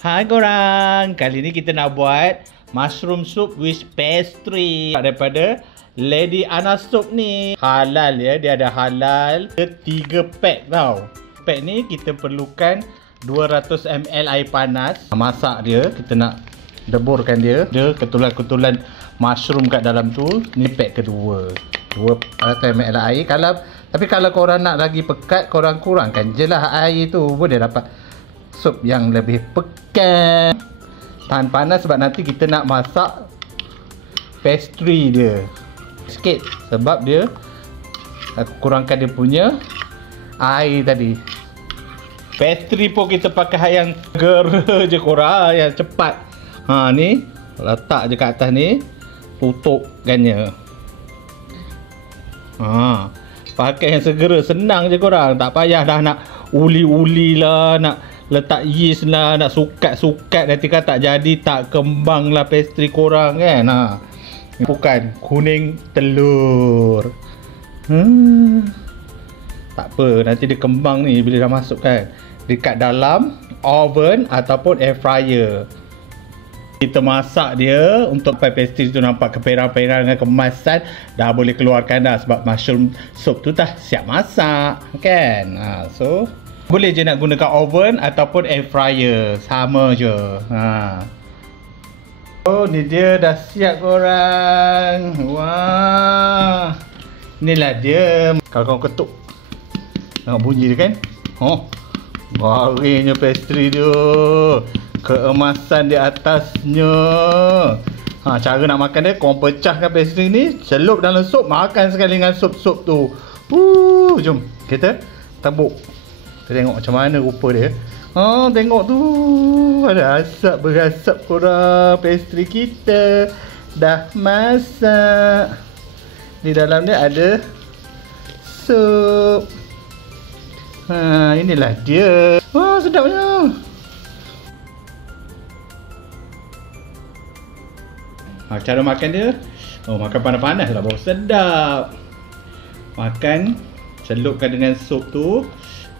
Hai korang, kali ni kita nak buat mushroom soup with pastry daripada Lady Anna Soup ni. Halal ya, dia ada halal. Dia 3 pack tau. Pack ni kita perlukan 200 ml air panas. Masak dia, kita nak deburkan dia. Dia ketulan-ketulan mushroom kat dalam tu. Ni pack kedua. 200 ml air. Tapi kalau korang nak lagi pekat, korang kurangkan je lah air tu. Boleh dapat sup yang lebih pekat. Tahan panas sebab nanti kita nak masak pastry dia sikit. Sebab dia aku kurangkan dia punya air tadi. Pastry pun kita pakai yang segera je korang, yang cepat. Ni letak je kat atas ni, tutupkannya. Pakai yang segera, senang je korang. Tak payah dah nak uli-uli lah, nak letak yeast lah, nak sukat-sukat, nanti kan tak jadi, tak kembang lah pastry korang kan. Bukan kuning telur. Tak apa, nanti dia kembang ni bila dah masuk kan dekat dalam oven ataupun air fryer. Kita masak dia untuk pastry tu nampak keperang-perang dengan kemasan. Dah boleh keluarkan dah sebab mushroom soup tu dah siap masak kan. So boleh je nak gunakan oven ataupun air fryer, sama je. Oh, ni dia dah siap korang. Wah, inilah dia. Kalau korang ketuk, tengok bunyi dia kan. Garingnya pastry dia, keemasan di atasnya. Cara nak makan dia, korang pecahkan pastry ni, celup dalam sup, makan sekali dengan sup-sup tu. Jom kita tabuk. Kita tengok macam mana rupa dia. Tengok tu, ada asap berasap korang. Pastry kita dah masak. Di dalam dia ada sup. Inilah dia. Sedapnya. Cara makan dia, makan panas-panas lah, baru sedap. Makan, celupkan dengan sup tu.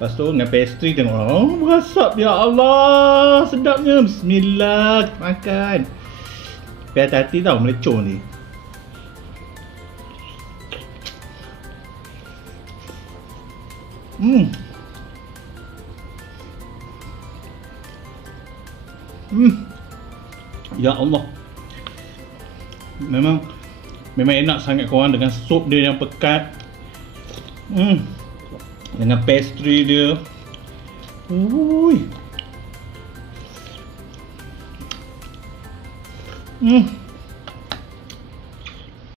Lepas tu dengan pastry tengok. Berasap, ya Allah, sedapnya. Bismillah, makan. Tapi hati-hati tau, melecur ni. Ya Allah, memang enak sangat korang dengan sup dia yang pekat. Dengan pastry dia.